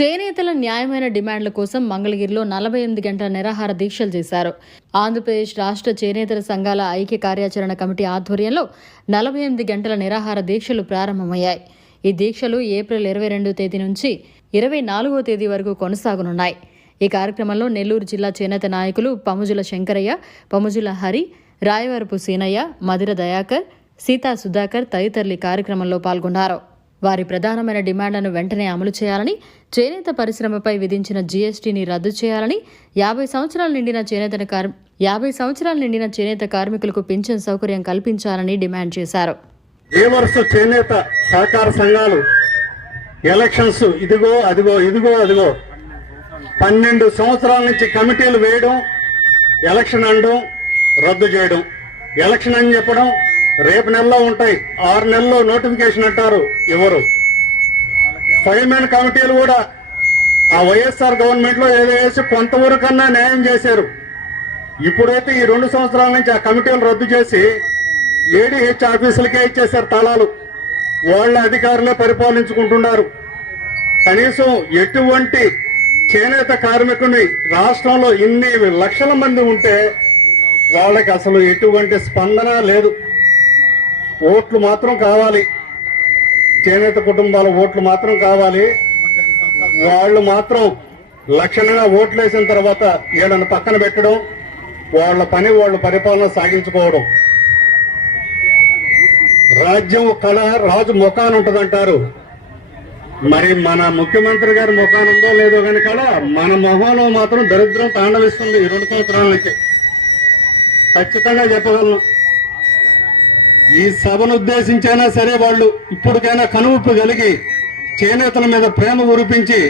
చేనేతల న్యాయమైన డిమాండ్ల కోసం మంగళగిరిలో 48 గంటల నిరాహార దీక్షలు చేశారు. ఆంధ్రప్రదేశ్ రాష్ట్ర చేనేతల సంఘాల ఐక్య కార్యాచరణ కమిటీ ఆధ్వర్యంలో 48 గంటల నిరాహార దీక్షలు ప్రారంభమయ్యాయి. ఈ దీక్షలు ఏప్రిల్ 22 తేదీ నుంచి 24వ తేదీ వరకు కొనసాగనున్నాయి. ఈ కార్యక్రమంలో నెల్లూరు జిల్లా చేనేత నాయకులు పముజుల శంకరయ్య, పముజుల హరి, రాయవరపు సీనయ్య, మధిర దయాకర్, సీతా సుధాకర్ తదితరులు ఈ కార్యక్రమంలో పాల్గొన్నారు. వారి ప్రధానమైన డిమాండ్లను వెంటనే అమలు చేయాలని, చేనేత పరిశ్రమపై విధించిన జీఎస్టీని రద్దు చేయాలని, 50 సంవత్సరాలు నిండిన చేనేత కార్మికులకు పింఛన్ సౌకర్యం కల్పించాలని డిమాండ్ చేశారు. చేనేత సహకార సంఘాలు ఎలక్షన్స్ ఇదిగో అదిగో 12 సంవత్సరాల నుంచి కమిటీలు వేయడం, ఎలక్షన్ అనడం, రద్దు చేయడం, ఎలక్షన్ అని చెప్పడం, రేపు నెలలో ఉంటాయి, 6 నెలల్లో నోటిఫికేషన్ అంటారు, ఎవరు ఫైర్మెన్ కమిటీలు కూడా ఆ వైఎస్ఆర్ గవర్నమెంట్ లో ఏదో వేసి కొంతవరకన్నా న్యాయం చేశారు. ఇప్పుడైతే ఈ 2 సంవత్సరాల నుంచి ఆ కమిటీలు రద్దు చేసి ఏడీహెచ్ ఆఫీసులకే ఇచ్చేశారు తాళాలు. వాళ్ళ అధికారులే పరిపాలించుకుంటున్నారు. కనీసం ఎటువంటి చేనేత కార్మికుని రాష్ట్రంలో ఇన్ని లక్షల మంది ఉంటే వాళ్ళకి అసలు ఎటువంటి స్పందన లేదు. ఓట్లు మాత్రం కావాలి, చేనేత కుటుంబాల ఓట్లు మాత్రం కావాలి. వాళ్ళు మాత్రం లక్షణంగా ఓట్లు వేసిన తర్వాత వీళ్ళని పక్కన పెట్టడం, వాళ్ళ పని వాళ్ళు పరిపాలన సాగించుకోవడం. రాజ్యం కళ రాజు ముఖాన ఉంటుందంటారు. మరి మన ముఖ్యమంత్రి గారి ముఖాన ఉందో లేదో కానీ కళ మన మొహంలో మాత్రం దరిద్రం తాండవిస్తుంది. ఈ 2 సంవత్సరాలకి ఖచ్చితంగా చెప్పగలను. ఈ సభను ఉద్దేశించైనా సరే వాళ్ళు ఇప్పటికైనా కనువిప్పు కలిగి చేనేతల మీద ప్రేమ కురిపించి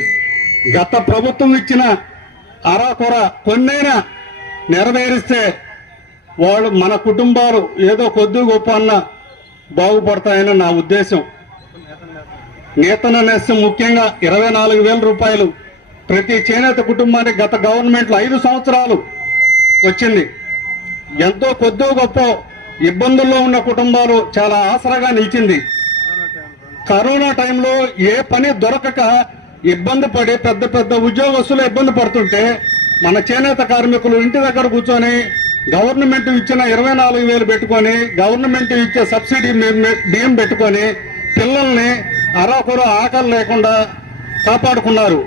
గత ప్రభుత్వం ఇచ్చిన అరాకొర కొన్నైనా నెరవేరిస్తే వాళ్ళు మన కుటుంబాలు ఏదో కొద్ది గొప్ప అన్న బాగుపడతాయని నా ఉద్దేశం. నేతన నెస్సం ముఖ్యంగా 24,000 రూపాయలు ప్రతి చేనేత కుటుంబానికి గత గవర్నమెంట్లో 5 సంవత్సరాలు వచ్చింది. ఎంతో కొద్దో గొప్ప ఇబ్బందుల్లో ఉన్న కుటుంబాలు చాలా ఆసరాగా నిలిచింది. కరోనా టైంలో ఏ పని దొరకక ఇబ్బంది పడి పెద్ద పెద్ద ఉద్యోగస్తులు ఇబ్బంది పడుతుంటే మన చేనేత కార్మికులు ఇంటి దగ్గర కూర్చొని గవర్నమెంట్ ఇచ్చిన 24,000 పెట్టుకొని, గవర్నమెంట్ ఇచ్చే సబ్సిడీ బియ్యం పెట్టుకొని పిల్లల్ని అరాకొర ఆకలి లేకుండా కాపాడుకున్నారు.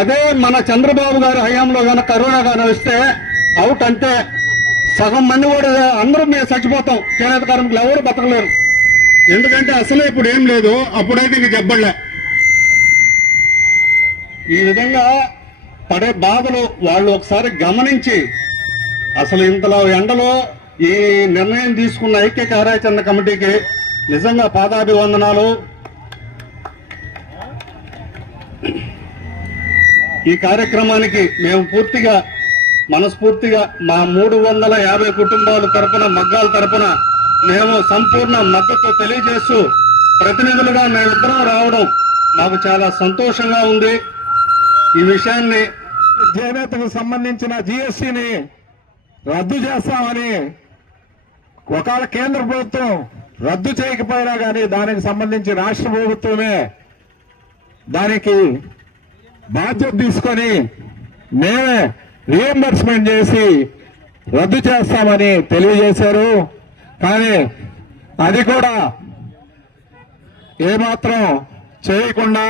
అదే మన చంద్రబాబు గారి హయాంలో కనుక కరోనా కానీ వస్తే అవుట్ అంటే సగం మంది కూడా అందరూ మేము చచ్చిపోతాం. చేనేత కార్మికులు ఎవరు బతకలేరు. ఎందుకంటే అసలే ఇప్పుడు ఏం లేదు, అప్పుడైతే ఇంక చెప్పలే. ఈ విధంగా పడే బాధలు వాళ్ళు ఒకసారి గమనించి అసలు ఇంతలో ఎండలో ఈ నిర్ణయం తీసుకున్న ఐక్య కార్యాచరణ కమిటీకి నిజంగా పాదాభివందనాలు. ఈ కార్యక్రమానికి మేము మనస్ఫూర్తిగా మా 350 కుటుంబాల తరపున, మగ్గాల తరపున మేము సంపూర్ణ మద్దతు తెలియజేస్తూ ప్రతినిధులుగా మేమిద్దరం రావడం మాకు చాలా సంతోషంగా ఉంది. ఈ విషయాన్ని చేనేతకు సంబంధించిన జీఎస్టీని రద్దు చేస్తామని ఒకవేళ కేంద్ర ప్రభుత్వం రద్దు చేయకపోయినా కానీ దానికి సంబంధించి రాష్ట్ర ప్రభుత్వమే దానికి బాధ్యత తీసుకొని మేమే రీఎంబర్స్మెంట్ చేసి రద్దు చేస్తామని తెలియజేశారు. కానీ అది కూడా ఏమాత్రం చేయకుండా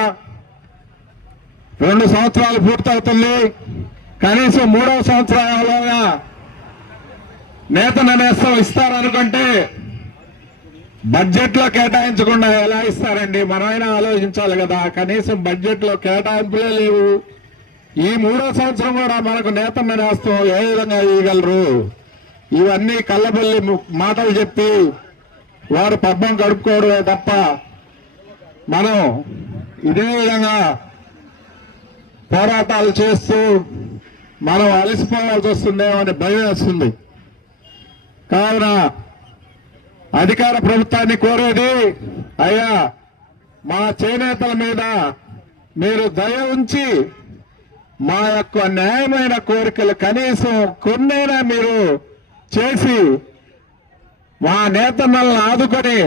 2 సంవత్సరాలు పూర్తవుతుంది. కనీసం 3వ సంవత్సరంలోగా నేతన నేస్తం ఇస్తారనుకుంటే బడ్జెట్ లో కేటాయించకుండా ఎలా ఇస్తారండి? మనమైనా ఆలోచించాలి కదా. కనీసం బడ్జెట్ లో కేటాయింపులే లేవు. ఈ 3వ సంవత్సరం కూడా మనకు నేతన్న నేస్తం ఏ విధంగా ఇవ్వగలరు? ఇవన్నీ కళ్ళబల్లి మాటలు చెప్పి వారు పబ్బం గడుపుకోవడమే తప్ప మనం ఇదే విధంగా పోరాటాలు చేస్తూ మనం అలసిపోవాల్సి వస్తుందేమో అని భయం వేస్తుంది. కావున అధికార ప్రభుత్వాన్ని కోరేది, అయ్యా మా చేనేతల మీద మీరు దయ ఉంచి మా యొక్క న్యాయమైన కోరికలు కనీసం కొన్నైనా మీరు చేసి మా నేతన్నలను ఆదుకొని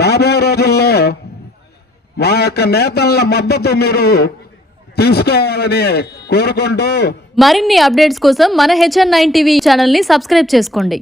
రాబోయే రోజుల్లో మా యొక్క నేతల మద్దతు మీరు తీసుకోవాలని కోరుకుంటూ మరిన్ని అప్డేట్స్ కోసం మన HN9 టీవీ ఛానల్ ని సబ్స్క్రైబ్ చేసుకోండి.